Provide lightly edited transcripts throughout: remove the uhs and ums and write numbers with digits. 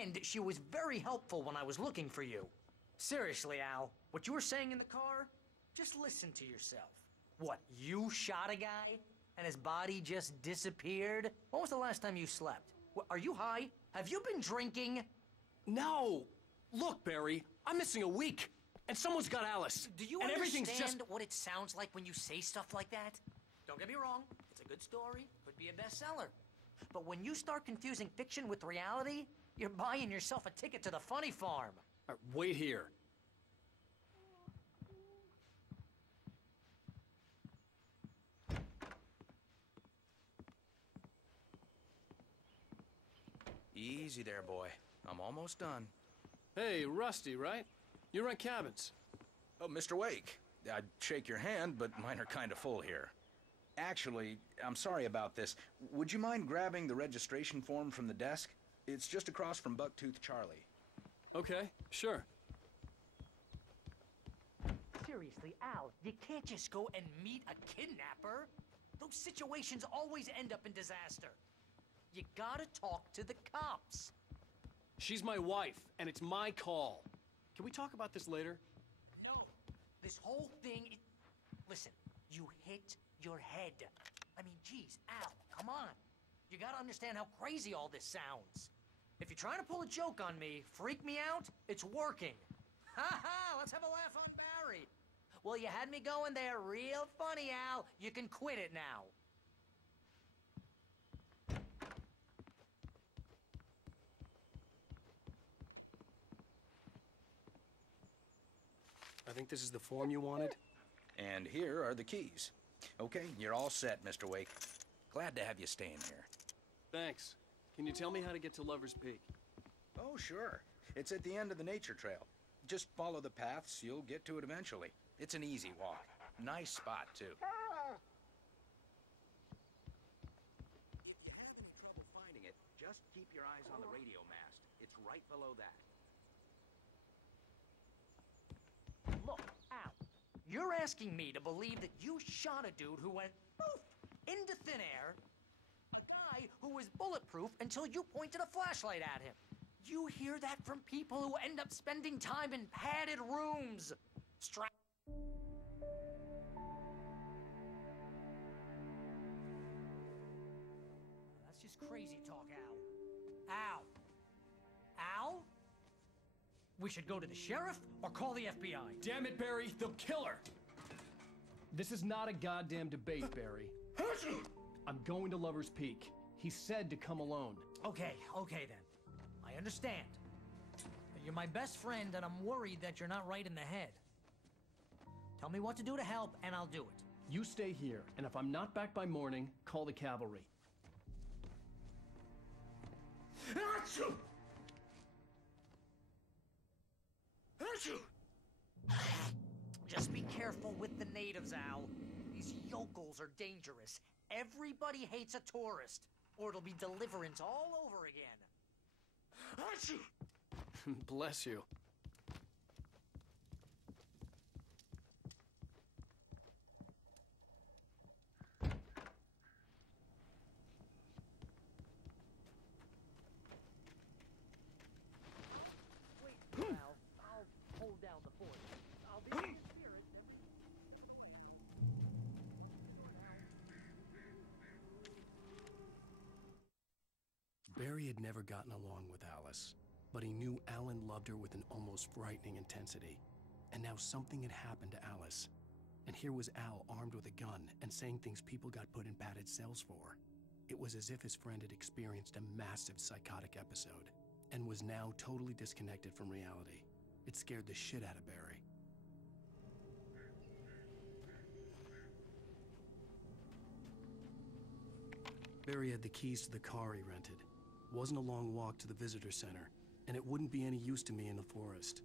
And she was very helpful when I was looking for you. Seriously, Al, what you were saying in the car, just listen to yourself. What, you shot a guy and his body just disappeared? When was the last time you slept? What, are you high? Have you been drinking? No! Look, Barry, I'm missing a week, and someone's got Alice. Do you understand what it sounds like when you say stuff like that? Don't get me wrong, it's a good story, could be a bestseller. But when you start confusing fiction with reality, you're buying yourself a ticket to the funny farm. Wait here. Easy there, boy. I'm almost done. Hey, Rusty, right? You rent cabins. Oh, Mr. Wake. I'd shake your hand, but mine are kind of full here. Actually, I'm sorry about this. Would you mind grabbing the registration form from the desk? It's just across from Bucktooth Charlie. Okay, sure. Seriously, Al, you can't just go and meet a kidnapper. Those situations always end up in disaster. You gotta talk to the cops. She's my wife, and it's my call. Can we talk about this later? No. This whole thing... Listen, you hit your head. I mean, geez, Al, come on. You gotta understand how crazy all this sounds. If you're trying to pull a joke on me, freak me out, it's working. Ha ha, let's have a laugh on Barry. Well, you had me going there real funny, Al. You can quit it now. I think this is the form you wanted. And here are the keys. Okay, you're all set, Mr. Wake. Glad to have you staying here. Thanks. Can you tell me how to get to Lover's Peak? Oh, sure. It's at the end of the nature trail. Just follow the paths, you'll get to it eventually. It's an easy walk. Nice spot, too. If you have any trouble finding it, just keep your eyes on the radio mast. It's right below that. Look, Al, you're asking me to believe that you shot a dude who went poof into thin air, a guy who was bulletproof until you pointed a flashlight at him. You hear that from people who end up spending time in padded rooms. That's just crazy talk, Al. Al. Al? We should go to the sheriff or call the FBI. Damn it, Barry, they'll kill her! This is not a goddamn debate, Barry. I'm going to Lover's Peak. He said to come alone. Okay then. I understand. You're my best friend, and I'm worried that you're not right in the head. Tell me what to do to help, and I'll do it. You stay here, and if I'm not back by morning, call the cavalry. Achoo! Achoo! Just be careful with the natives, Al. These yokels are dangerous. Everybody hates a tourist, or it'll be deliverance all over again. Achoo! Bless you. Wait, Al. I'll hold down the fort. I'll be in the spirit Barry had never gotten along with Alice, but he knew Alan loved her with an almost frightening intensity. And now something had happened to Alice. And here was Al armed with a gun and saying things people got put in padded cells for. It was as if his friend had experienced a massive psychotic episode and was now totally disconnected from reality. It scared the shit out of Barry. Barry had the keys to the car he rented. Wasn't a long walk to the visitor center, and it wouldn't be any use to me in the forest.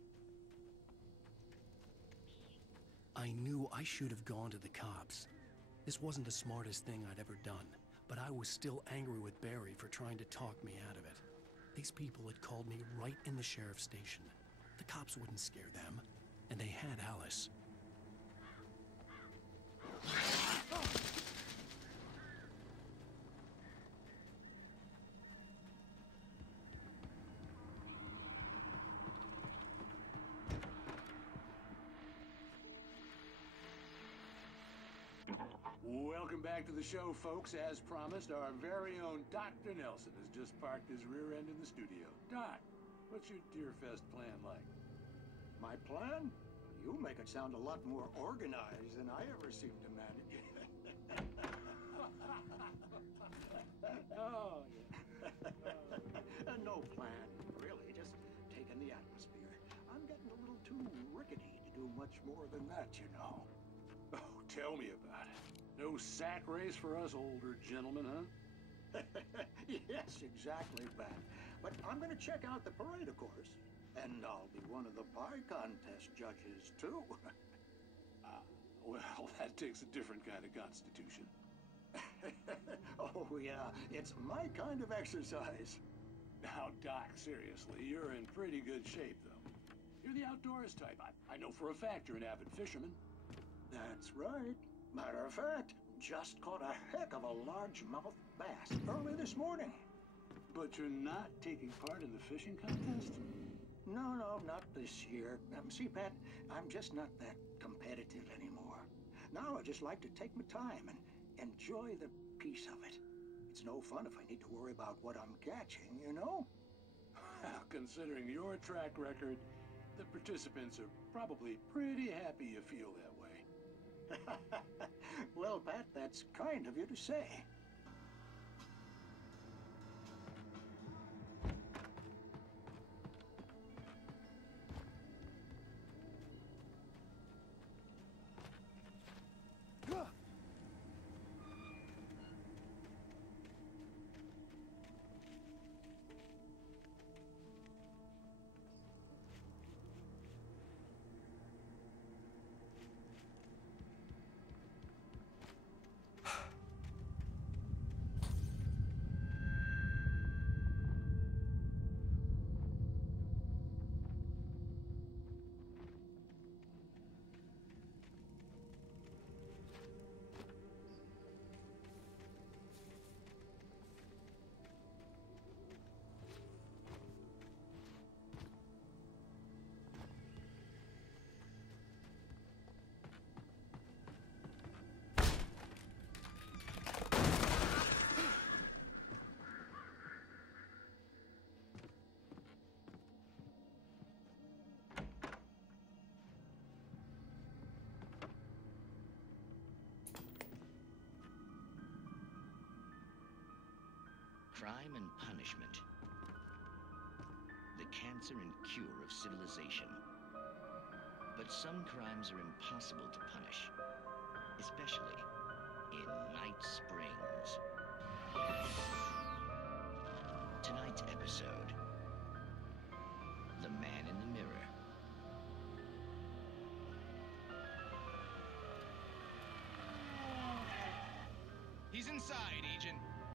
I knew I should have gone to the cops. This wasn't the smartest thing I'd ever done, but I was still angry with Barry for trying to talk me out of it. These people had called me right in the sheriff's station. The cops wouldn't scare them, and they had Alice. Welcome back to the show, folks. As promised, our very own Dr. Nelson has just parked his rear end in the studio. Doc, what's your Deerfest plan like? My plan? You make it sound a lot more organized than I ever seem to manage. Oh, yeah. No plan, really. Just taking the atmosphere. I'm getting a little too rickety to do much more than that, you know. Oh, tell me about it. No sack race for us older gentlemen, huh? Yes, exactly, Pat. But I'm going to check out the parade, of course. And I'll be one of the pie contest judges, too. Well, that takes a different kind of constitution. Oh, yeah. It's my kind of exercise. Now, Doc, seriously, you're in pretty good shape, though. You're the outdoors type. I know for a fact you're an avid fisherman. That's right. Matter of fact, just caught a heck of a largemouth bass early this morning. But you're not taking part in the fishing contest? No, not this year. See, Pat, I'm just not that competitive anymore. Now I just like to take my time and enjoy the peace of it. It's no fun if I need to worry about what I'm catching, you know? Well, considering your track record, the participants are probably pretty happy you feel that way. Well, Pat, that's kind of you to say. Crime and punishment. The cancer and cure of civilization. But some crimes are impossible to punish, especially in Night Springs. Tonight's episode, The Man in the Mirror. He's inside, Agent.